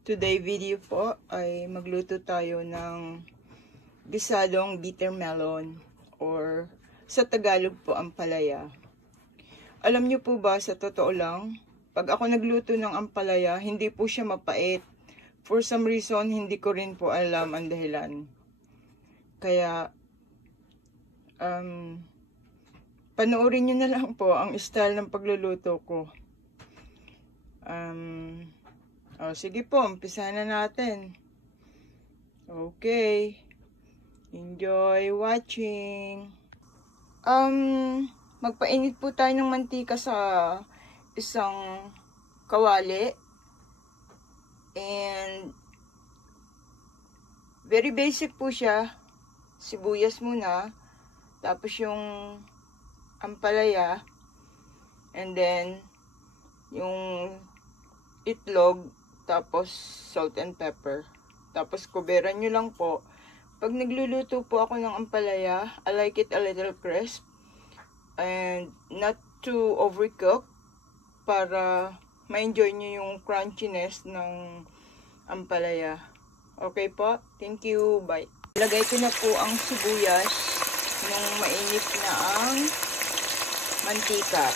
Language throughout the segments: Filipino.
Today video po ay magluto tayo ng gisadong bitter melon or sa Tagalog po ampalaya. Alam niyo po ba, sa totoo lang, pag ako nagluto ng ampalaya, hindi po siya mapait. For some reason, hindi ko rin po alam ang dahilan. Kaya, panoorin niyo na lang po ang style ng pagluluto ko. Sige po, umpisahan na natin. Okay. Enjoy watching. Magpainit po tayo ng mantika sa isang kawali. And very basic po siya. Sibuyas muna. Tapos yung ampalaya. And then yung itlog. Tapos salt and pepper. Tapos kuberan nyo lang po. Pag nagluluto po ako ng ampalaya, I like it a little crisp. And not too overcooked. Para ma-enjoy nyo yung crunchiness ng ampalaya. Okay po? Thank you. Bye. Ilagay ko na po ang sibuyas nung mainit na ang mantika.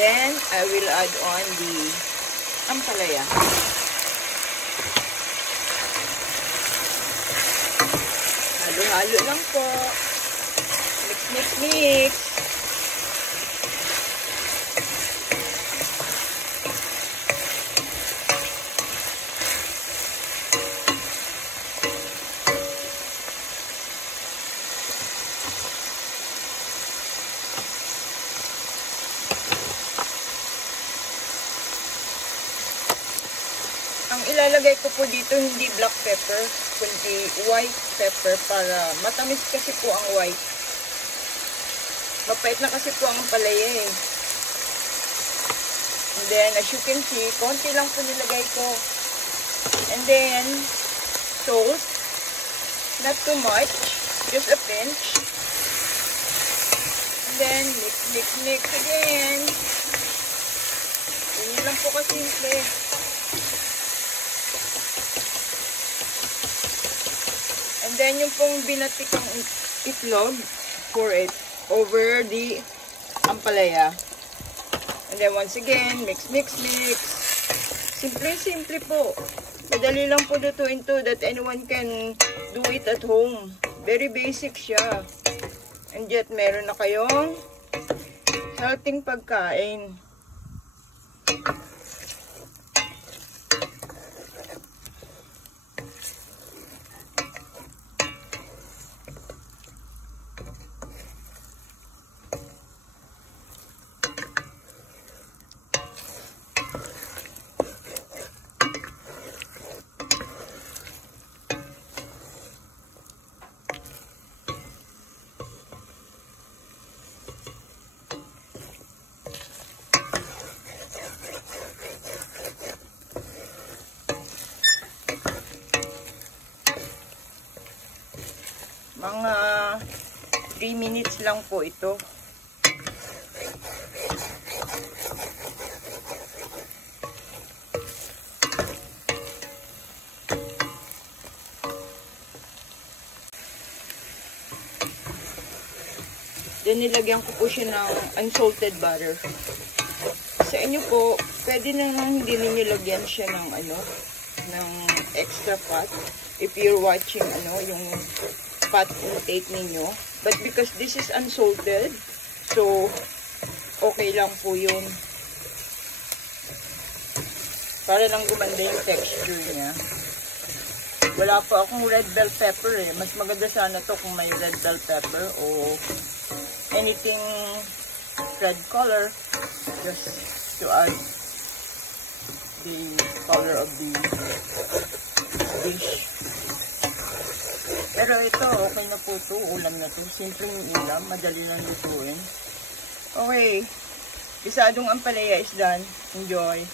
Then, I will add on the ampalaya. Halo-halo lang po. Mix, mix, mix. Ang ilalagay ko po dito hindi black pepper, kundi white pepper para matamis kasi po ang white. Mapait na kasi po ang ampalaya eh. And then, as you can see, konti lang po nilagay ko. And then, salt. Not too much. Just a pinch. And then, mix, mix, mix again. Ganyan lang po kasimple. And then, yung pong binatikang itlog, pour it over the ampalaya. And then, once again, mix, mix, mix. Simple po. Madali lang po lutuin to that anyone can do it at home. Very basic siya. And yet, meron na kayong healthy pagkain. Mga 3 minutes lang po ito. Then nilagyan ko po siya ng unsalted butter. Sa inyo po, pwede na hindi ninyo lagyan siya ng ng extra fat. If you're watching yung fat intake ninyo. But because this is unsalted, so okay lang po yun. Para lang gumanda yung texture niya. Wala po akong red bell pepper eh. Mas maganda sana to kung may red bell pepper o anything red color. Just to add the color of the dish. Pero ito, okay na po ito. Ulam na ito. Simpleng ulam. Madali lang lutuin. Okay. Gisadong ampalaya is done. Enjoy.